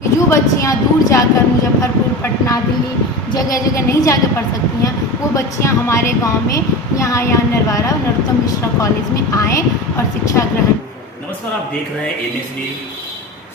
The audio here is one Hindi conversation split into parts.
जो बच्चियाँ दूर जाकर मुजफ्फरपुर, पटना, दिल्ली जगह जगह नहीं जाके पढ़ सकती हैं, वो बच्चियाँ हमारे गांव में यहाँ नरवारा नरोत्तम मिश्रा कॉलेज में आएँ और शिक्षा ग्रहण। नमस्कार, आप देख रहे हैं एनएसडी।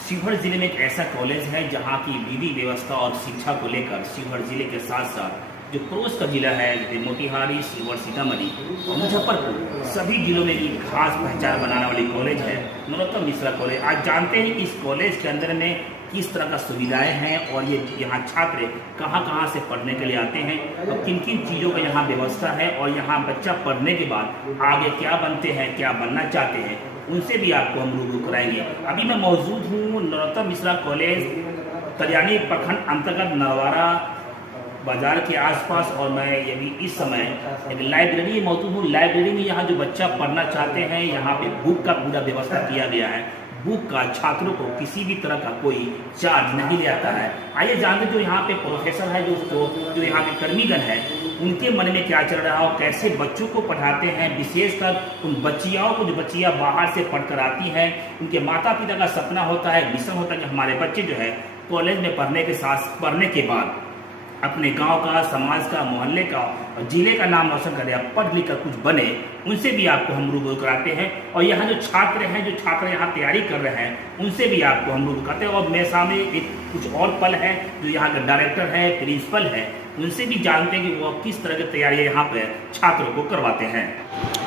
शिवहर जिले में एक ऐसा कॉलेज है जहाँ की विधि व्यवस्था और शिक्षा को लेकर शिवहर जिले के साथ साथ जो पड़ोस का जिला है जैसे मोतिहारी, शिवहर, सीतामढ़ी और मुजफ्फरपुर, सभी जिलों में एक खास पहचान बनाने वाली कॉलेज है नरोत्तम मिश्रा कॉलेज। आज जानते हैं इस कॉलेज के अंदर में किस तरह का सुविधाएं हैं और ये यहाँ छात्र कहाँ से पढ़ने के लिए आते हैं और किन किन चीज़ों का यहाँ व्यवस्था है और यहाँ बच्चा पढ़ने के बाद आगे क्या बनते हैं, क्या बनना चाहते हैं, उनसे भी आपको हम रूबरू कराएंगे। अभी मैं मौजूद हूँ नरोत्तम मिश्रा कॉलेज तरियानी प्रखंड अंतर्गत नरवारा बाजार के आसपास और मैं यदि इस समय एक लाइब्रेरी में मौजूद हूँ। लाइब्रेरी में यहाँ जो बच्चा पढ़ना चाहते हैं, यहाँ पे बुक का पूरा व्यवस्था किया गया है। बुक का छात्रों को किसी भी तरह का कोई चार्ज नहीं लेता है। आइए जानते जो यहाँ पे प्रोफेसर है, जो यहाँ के कर्मीगण है, उनके मन में क्या चल रहा है और कैसे बच्चों को पढ़ाते हैं। विशेषकर उन बच्चियों को, जो बच्चियाँ बाहर से पढ़कर आती हैं, उनके माता पिता का सपना होता है, मिशन होता है कि हमारे बच्चे जो है कॉलेज में पढ़ने के बाद अपने गांव का, समाज का, मोहल्ले का और जिले का नाम रोशन करें, पढ़ लिख कर कुछ बने। उनसे भी आपको हम रूबरू कराते हैं और यहाँ जो छात्र यहाँ तैयारी कर रहे हैं, उनसे भी आपको हम रूबरू कराते हैं। और मेरे सामने एक कुछ और पल है जो यहाँ के डायरेक्टर है, प्रिंसिपल है, उनसे भी जानते हैं कि वो किस तरह की तैयारी यहाँ पे छात्रों को करवाते हैं।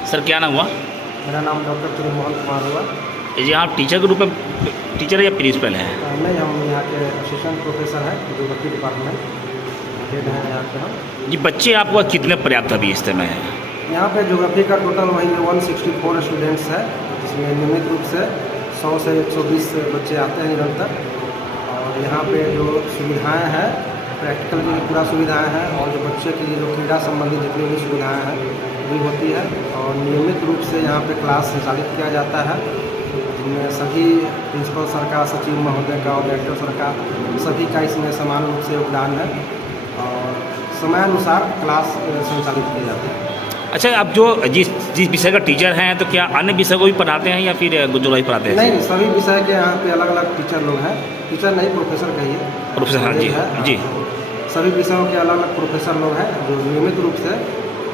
सर, क्या नाम हुआ? मेरा नाम डॉक्टर त्रिमोहन कुमार हुआ। जी, आप टीचर के रूप में टीचर या प्रिंसिपल हैं? नहीं, हम यहाँ के असिस्टेंट प्रोफेसर हैं, ज्योग्राफी डिपार्टमेंट हेड हैं यहाँ पे हम। जी, बच्चे आपको कितने पर्याप्त अभी इस समय है? यहाँ पे ज्योग्राफी का टोटल वही 164 स्टूडेंट्स है, जिसमें नियमित रूप से 100 से 120 बच्चे आते हैं निरंतर। और यहाँ पे जो सुविधाएं हैं, प्रैक्टिकल की पूरा सुविधाएं हैं और जो बच्चे के लिए जो क्रीड़ा संबंधी जितनी भी सुविधाएं हैं भी होती है। और नियमित रूप से यहाँ पे क्लास संचालित किया जाता है, जिनमें सभी प्रिंसिपल सर का, सचिव महोदय का और डायरेक्टर सर का, सभी का इसमें समान रूप से योगदान है और समयानुसार क्लास संचालित किए जाते हैं। अच्छा, आप जो जिस विषय का टीचर हैं, तो क्या अन्य विषय को भी पढ़ाते हैं या फिर गुजराती पढ़ाते हैं? नहीं, सभी विषय के यहाँ पे अलग अलग टीचर लोग हैं। टीचर नहीं, प्रोफेसर कहिए। प्रोफेसर, हाँ जी जी। सभी विषयों के अलग अलग प्रोफेसर लोग हैं जो नियमित रूप से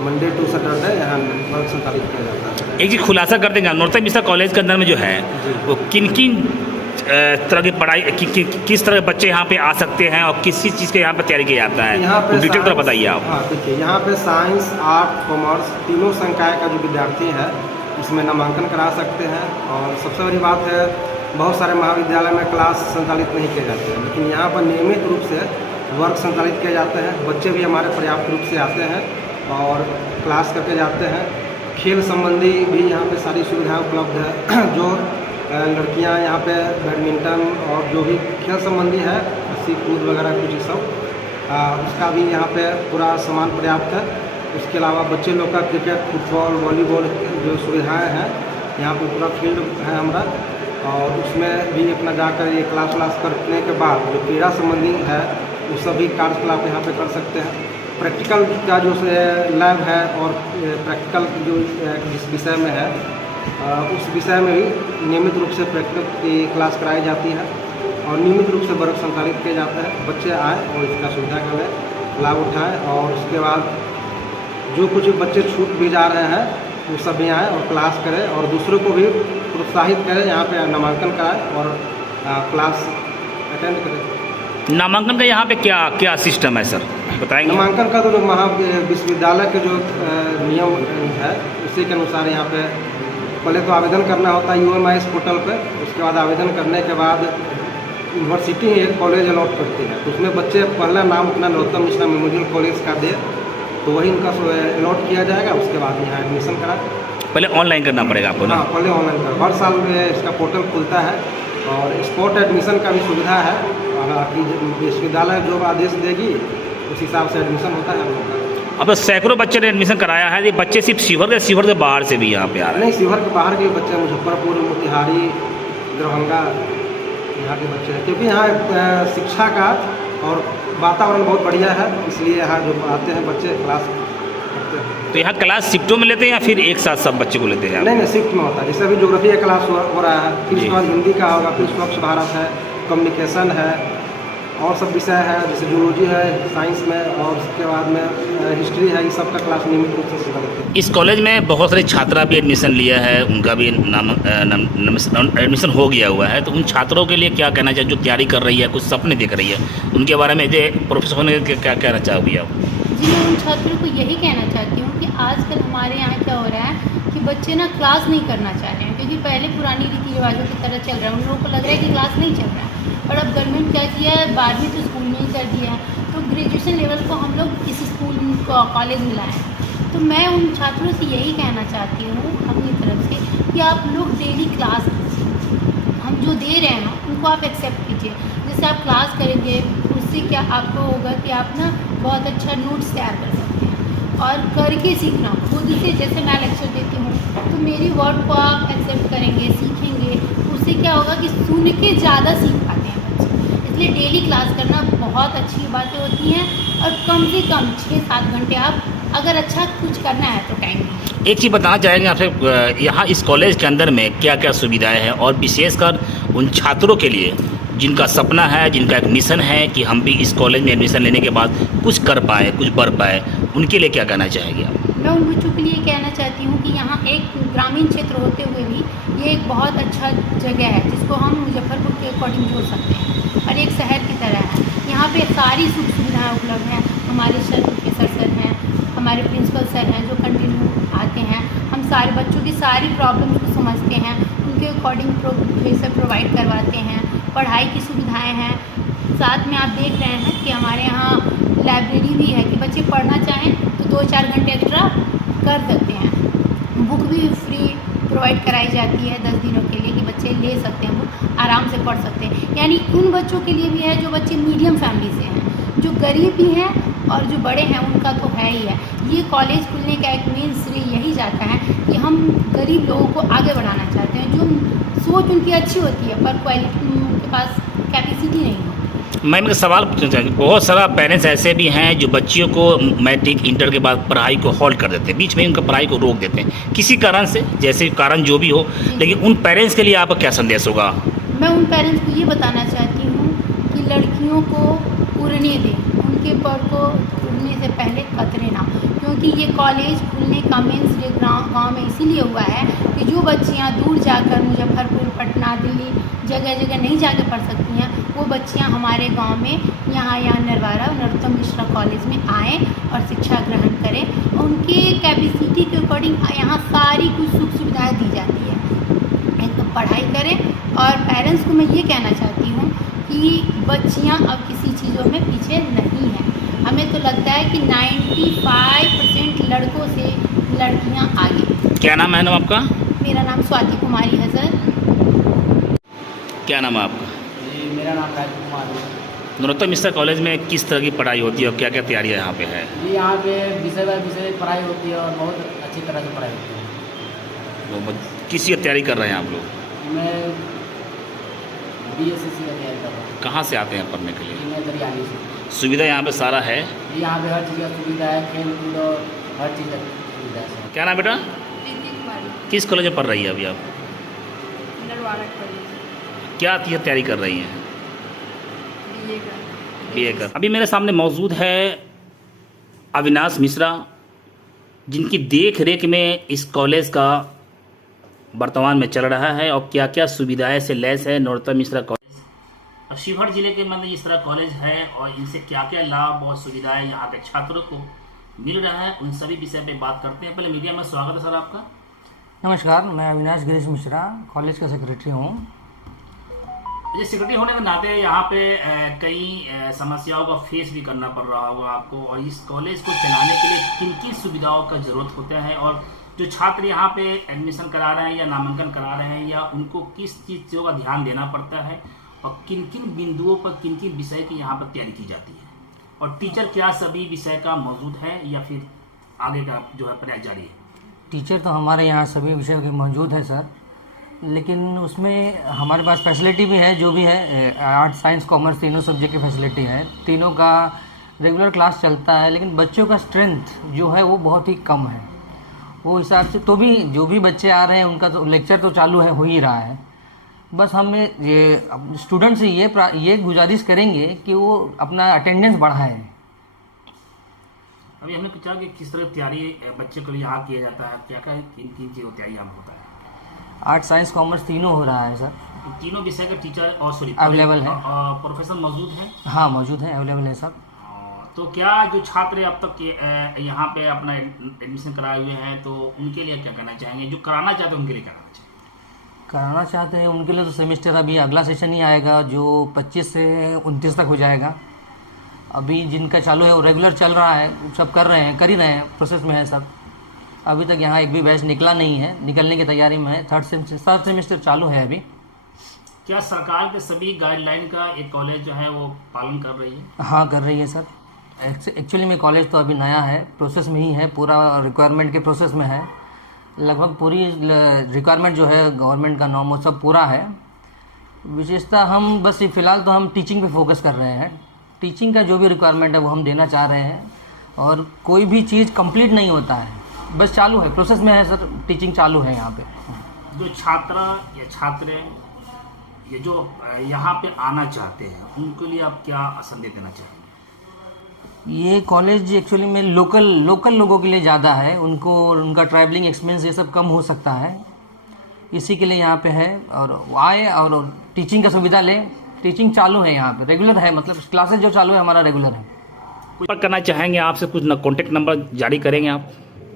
मंडे टू सैटरडे यहाँ वर्ग संचालित किया जाता है। एक चीज़ खुलासा कर देंगे, नरोत्तम मिश्रा कॉलेज के अंदर में जो है वो किन किन तरह की पढ़ाई, किस तरह के बच्चे यहाँ पे आ सकते हैं और किस चीज़ के यहाँ पे तैयारी किया जाता है, यहाँ पे डिटेल तरह बताइए आप। हाँ, देखिए, यहाँ पे साइंस, आर्ट, कॉमर्स तीनों संकाय का जो विद्यार्थी है इसमें नामांकन करा सकते हैं। और सबसे बड़ी बात है, बहुत सारे महाविद्यालय में क्लास संचालित नहीं किए जाते हैं, लेकिन यहाँ पर नियमित रूप से वर्ग संचालित किए जाते हैं। बच्चे भी हमारे पर्याप्त रूप से आते हैं और क्लास करके जाते हैं। खेल संबंधी भी यहाँ पे सारी सुविधाएं उपलब्ध है। जो लड़कियाँ यहाँ पे बैडमिंटन और जो भी खेल संबंधी है, रस्सी कूद वगैरह कुछ सब, उसका भी यहाँ पे पूरा सामान पर्याप्त है। उसके अलावा बच्चे लोग का क्रिकेट, फुटबॉल, वॉलीबॉल जो सुविधाएं हैं, यहाँ पे पूरा फील्ड है हमारा। और उसमें भी अपना जाकर ये क्लास करने के बाद जो क्रीड़ा संबंधी है वो सभी कार्यकलाप यहाँ पे कर सकते हैं। प्रैक्टिकल का जो लैब है और प्रैक्टिकल जो जिस विषय में है उस विषय में भी नियमित रूप से प्रैक्टिकल की क्लास कराई जाती है और नियमित रूप से वर्ग संचालित किया जाता है। बच्चे आए और इसका सुविधा का लाभ उठाएं। और उसके बाद जो कुछ बच्चे छूट भी जा रहे हैं वो सभी आएँ और क्लास करें और दूसरों को भी प्रोत्साहित करें, यहाँ पे नामांकन कराएं और क्लास अटेंड करें। नामांकन का यहाँ पे क्या क्या सिस्टम है सर, बताएंगे? नामांकन का तो विश्वविद्यालय के जो नियम है उसी के अनुसार यहाँ पे पहले तो आवेदन करना होता है UMIS पोर्टल पे। उसके बाद आवेदन करने के बाद यूनिवर्सिटी एक कॉलेज अलॉट करती है, तो उसमें बच्चे पहला नाम अपना नरोत्तम मिश्रा मेमोरियल कॉलेज का दे तो वही उनका अलॉट किया जाएगा। उसके बाद यहाँ एडमिशन करा। पहले ऑनलाइन करना पड़ेगा आपको ना? हाँ, पहले ऑनलाइन कर। हर साल में इसका पोर्टल खुलता है और स्पॉट एडमिशन का भी सुविधा है। विश्वविद्यालय जो आदेश देगी उस हिसाब से एडमिशन होता है हम लोग का। अब तो सैकड़ों बच्चे ने एडमिशन कराया है। ये बच्चे सिर्फ शिवहर के बाहर से भी यहाँ पे आ रहे हैं? नहीं, शिवहर के बाहर के बच्चे, मुजफ्फरपुर, मोतिहारी, दरभंगा, यहाँ के बच्चे हैं। क्योंकि यहाँ शिक्षा का और वातावरण बहुत बढ़िया है, इसलिए यहाँ जो आते हैं बच्चे क्लास करते हैं। तो यहाँ क्लास शिफ्टों में लेते हैं या फिर एक साथ सब बच्चे को लेते हैं? नहीं, शिफ्ट में होता है। जैसे अभी ज्योग्राफी का क्लास हो रहा है, फिर उसके बाद हिंदी का होगा, फिर स्वच्छ भारत है, कम्युनिकेशन है और सब विषय है, जैसे जूलॉजी है साइंस में, और उसके बाद में हिस्ट्री है। ये सब का क्लास नियमित रूप से संचालित है। इस कॉलेज में बहुत सारे छात्रा भी एडमिशन लिया है, उनका भी एडमिशन हो गया हुआ है। तो उन छात्रों के लिए क्या कहना चाहिए जो तैयारी कर रही है, कुछ सपने देख रही है, उनके बारे में प्रोफेसर होने के क्या कहना चाहोगी आप? जी, मैं उन छात्रों को यही कहना चाहती हूँ कि आजकल हमारे यहाँ क्या हो रहा है कि बच्चे ना क्लास नहीं करना चाह रहे हैं, क्योंकि पहले पुरानी रीति रिवाजों की तरह चल रहा है। उन लोगों को लग रहा है कि क्लास नहीं चल रहा है, और अब गवर्नमेंट क्या किया है, 12वीं तो स्कूल में ही कर दिया है, तो ग्रेजुएशन लेवल को हम लोग इस स्कूल कॉलेज में लाए हैं। तो मैं उन छात्रों से यही कहना चाहती हूँ अपनी तरफ से कि आप लोग डेली क्लास हम जो दे रहे हैं ना उनको आप एक्सेप्ट कीजिए। जैसे आप क्लास करेंगे उससे क्या आपको होगा कि आप ना बहुत अच्छा नोट्स तैयार कर सकते हैं, और करके सीखना खुद से। जैसे मैं लेक्चर देती हूँ तो मेरी वर्ड को आप एक्सेप्ट करेंगे, सीखेंगे, उससे क्या होगा कि सुन के ज़्यादा सीख पाते हैं बच्चे। इसलिए डेली क्लास करना बहुत अच्छी बातें होती हैं, और कम से कम 6-7 घंटे आप अगर अच्छा कुछ करना है तो टाइम। एक चीज़ बताना चाहेंगे आपसे, यहाँ इस कॉलेज के अंदर में क्या क्या सुविधाएं हैं, और विशेषकर उन छात्रों के लिए जिनका सपना है, जिनका एक मिशन है कि हम भी इस कॉलेज में एडमिशन लेने के बाद कुछ कर पाए, कुछ बढ़ पाए, उनके लिए क्या कहना चाहेंगे आप? मैं उन बच्चों के लिए कहना चाहती हूँ कि यहाँ एक ग्रामीण क्षेत्र होते हुए भी ये एक बहुत अच्छा जगह है जिसको हम मुजफ्फरपुर के अकॉर्डिंग जोड़ सकते हैं, और एक शहर की तरह है। यहाँ पे सारी सुख सुविधाएँ उपलब्ध हैं। हमारे सर प्रोफेसर सर हैं, हमारे प्रिंसिपल सर हैं जो कंटिन्यू आते हैं। हम सारे बच्चों की सारी प्रॉब्लम्स को समझते हैं, उनके अकॉर्डिंग प्रोफेसर प्रोवाइड करवाते हैं। पढ़ाई की सुविधाएँ हैं, साथ में आप देख रहे हैं कि हमारे यहाँ लाइब्रेरी भी है कि बच्चे पढ़ना चाहें तो 2-4 घंटे एक्स्ट्रा कर सकते हैं। बुक भी फ्री प्रोवाइड कराई जाती है 10 दिनों के लिए कि बच्चे ले सकते हैं, बुक आराम से पढ़ सकते हैं। यानी उन बच्चों के लिए भी है जो बच्चे मीडियम फैमिली से हैं, जो गरीब भी हैं और जो बड़े हैं उनका तो है ही है। ये कॉलेज खुलने का एक मेन श्रेय यही जाता है कि हम गरीब लोगों को आगे बढ़ाना चाहते हैं। जो सोच उनकी अच्छी होती है पर क्वालिटी उनके पास कैपेसिटी नहीं है। मैं इनका सवाल पूछना चाहूँगी, बहुत सारा पेरेंट्स ऐसे भी हैं जो बच्चियों को मैट्रिक इंटर के बाद पढ़ाई को होल्ड कर देते हैं, बीच में उनका पढ़ाई को रोक देते हैं किसी कारण से, जैसे कारण जो भी हो। लेकिन उन पेरेंट्स के लिए आपका क्या संदेश होगा? मैं उन पेरेंट्स को ये बताना चाहती हूँ कि लड़कियों को उड़ने दें, उनके पर को उड़ने से पहले कतरे ना, क्योंकि ये कॉलेज खुलने का मेन श्रेय गाँव में इसीलिए हुआ है कि जो बच्चियाँ दूर जाकर मुजफ्फरपुर, पटना, दिल्ली जगह जगह नहीं जाके पढ़ सकती हैं, वो बच्चियाँ हमारे गांव में यहाँ नरवारा नरोत्तम मिश्रा कॉलेज में आएँ और शिक्षा ग्रहण करें। उनके कैपेसिटी के अकॉर्डिंग यहाँ सारी कुछ सुख सुविधाएँ दी जाती है, एक पढ़ाई करें। और पेरेंट्स को मैं ये कहना चाहती हूँ कि बच्चियाँ अब किसी चीज़ों में पीछे नहीं हैं। हमें तो लगता है कि 95% लड़कों से लड़कियाँ आगे। क्या नाम है मैडम आपका? मेरा नाम स्वाति कुमारी है सर। क्या नाम है आपका? जी, मेरा नाम राजीव कुमार है। नरोत्तम मिश्रा कॉलेज में किस तरह की पढ़ाई होती है और क्या क्या तैयारियाँ यहाँ पे है? जी, यहाँ पे विषय बाय विषय पढ़ाई होती है और बहुत अच्छी तरह से पढ़ाई होती है। वो किस की तैयारी कर रहे हैं आप लोग? मैं BSSC का तैयारी कर रहा हूँ। कहाँ से आते हैं पढ़ने के लिए? जी, मैं दरियानी से। सुविधा यहाँ पे सारा है? जी, यहाँ पे हर चीज़ का सुविधा है, खेल कूद और हर चीज़ का सुविधा है सर। क्या नाम बेटा? किस कॉलेज में पढ़ रही है अभी आप? नरवारा कॉलेज क्या तैयारी कर रही हैं? BA का। अभी मेरे सामने मौजूद है अविनाश मिश्रा, जिनकी देख रेख में इस कॉलेज का वर्तमान में चल रहा है और क्या क्या सुविधाएं से लैस है नरोत्तम मिश्रा कॉलेज। शिवहर जिले के मतलब इस तरह कॉलेज है और इनसे क्या क्या लाभ और सुविधाएं यहाँ के छात्रों को मिल रहा है, उन सभी विषय पे बात करते हैं। पहले मीडिया में स्वागत है सर आपका। नमस्कार, मैं अविनाश गिरीश मिश्रा कॉलेज का सेक्रेटरी हूँ। ये सेक्रेटरी होने के नाते यहाँ पे कई समस्याओं का फेस भी करना पड़ रहा होगा आपको, और इस कॉलेज को चलाने के लिए किन किन सुविधाओं का जरूरत होता है, और जो छात्र यहाँ पे एडमिशन करा रहे हैं या नामांकन करा रहे हैं या उनको किस चीज़ों का ध्यान देना पड़ता है, और किन किन बिंदुओं पर किन किन विषय की यहाँ पर तैयारी की जाती है, और टीचर क्या सभी विषय का मौजूद है या फिर आगे का जो है प्रयास जारी है? टीचर तो हमारे यहाँ सभी विषयों के मौजूद है सर, लेकिन उसमें हमारे पास फैसिलिटी भी है, जो भी है आर्ट्स साइंस कॉमर्स तीनों सब्जेक्ट की फैसिलिटी है, तीनों का रेगुलर क्लास चलता है। लेकिन बच्चों का स्ट्रेंथ जो है वो बहुत ही कम है, वो हिसाब से तो भी जो भी बच्चे आ रहे हैं उनका तो लेक्चर तो चालू है, हो ही रहा है, बस हम ये स्टूडेंट से ये गुजारिश करेंगे कि वो अपना अटेंडेंस बढ़ाएं। अभी हमने पूछा कि किस तरह तैयारी बच्चे को यहाँ किया जाता है, क्या क्या किन किन चीज़ों तैयारी यहाँ होता है? आर्ट साइंस कॉमर्स तीनों हो रहा है सर। तीनों विषय का टीचर और अवेलेबल है, प्रोफेसर मौजूद है? हाँ मौजूद है, अवेलेबल है सर। तो क्या जो छात्र अब तक यहाँ पे अपना एडमिशन कराए हुए हैं तो उनके लिए क्या करना चाहेंगे? जो कराना चाहते हैं उनके लिए क्या करना चाहिए? कराना चाहते हैं उनके लिए तो सेमेस्टर अभी अगला सेशन ही आएगा जो 25 से 29 तक हो जाएगा। अभी जिनका चालू है वो रेगुलर चल रहा है, सब कर रहे हैं, कर ही रहे हैं, प्रोसेस में है सब। अभी तक यहाँ एक भी बैच निकला नहीं है, निकलने की तैयारी में है। थर्ड सेमेस्टर चालू है अभी। क्या सरकार के सभी गाइडलाइन का एक कॉलेज जो है वो पालन कर रही है? हाँ कर रही है सर। एक्चुअली में कॉलेज तो अभी नया है, प्रोसेस में ही है, पूरा रिक्वायरमेंट के प्रोसेस में है। लगभग पूरी रिक्वायरमेंट जो है गवर्नमेंट का नॉर्म वो सब पूरा है। विशेषता हम बस फ़िलहाल तो हम टीचिंग पे फोकस कर रहे हैं। टीचिंग का जो भी रिक्वायरमेंट है वो हम देना चाह रहे हैं, और कोई भी चीज़ कंप्लीट नहीं होता है, बस चालू है, प्रोसेस में है सर, टीचिंग चालू है यहाँ पे। जो छात्रा या छात्र ये जो यहाँ पे आना चाहते हैं उनके लिए आप क्या संदेश देना चाहेंगे? ये कॉलेज एक्चुअली में लोकल लोगों के लिए ज़्यादा है, उनको उनका ट्रैवलिंग एक्सपेंस ये सब कम हो सकता है, इसी के लिए यहाँ पे है। और आए और टीचिंग का सुविधा लें। टीचिंग चालू है यहाँ पे, रेगुलर है, मतलब क्लासेस जो चालू है हमारा रेगुलर है। कुछ करना चाहेंगे आपसे, कुछ ना कॉन्टेक्ट नंबर जारी करेंगे आप?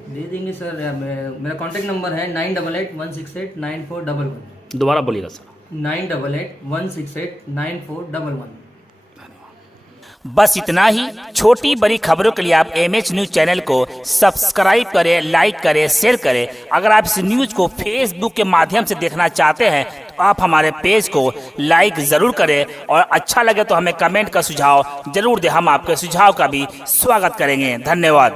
दे देंगे सर। मेरा कॉन्टेक्ट नंबर है 9881689411। दोबारा बोलिएगा सर। 9881689411। बस इतना ही। छोटी बड़ी खबरों के लिए आप MH न्यूज चैनल को सब्सक्राइब करें, लाइक करें, शेयर करें। अगर आप इस न्यूज को फेसबुक के माध्यम से देखना चाहते हैं तो आप हमारे पेज को लाइक जरूर करें, और अच्छा लगे तो हमें कमेंट का सुझाव जरूर दें, हम आपके सुझाव का भी स्वागत करेंगे। धन्यवाद।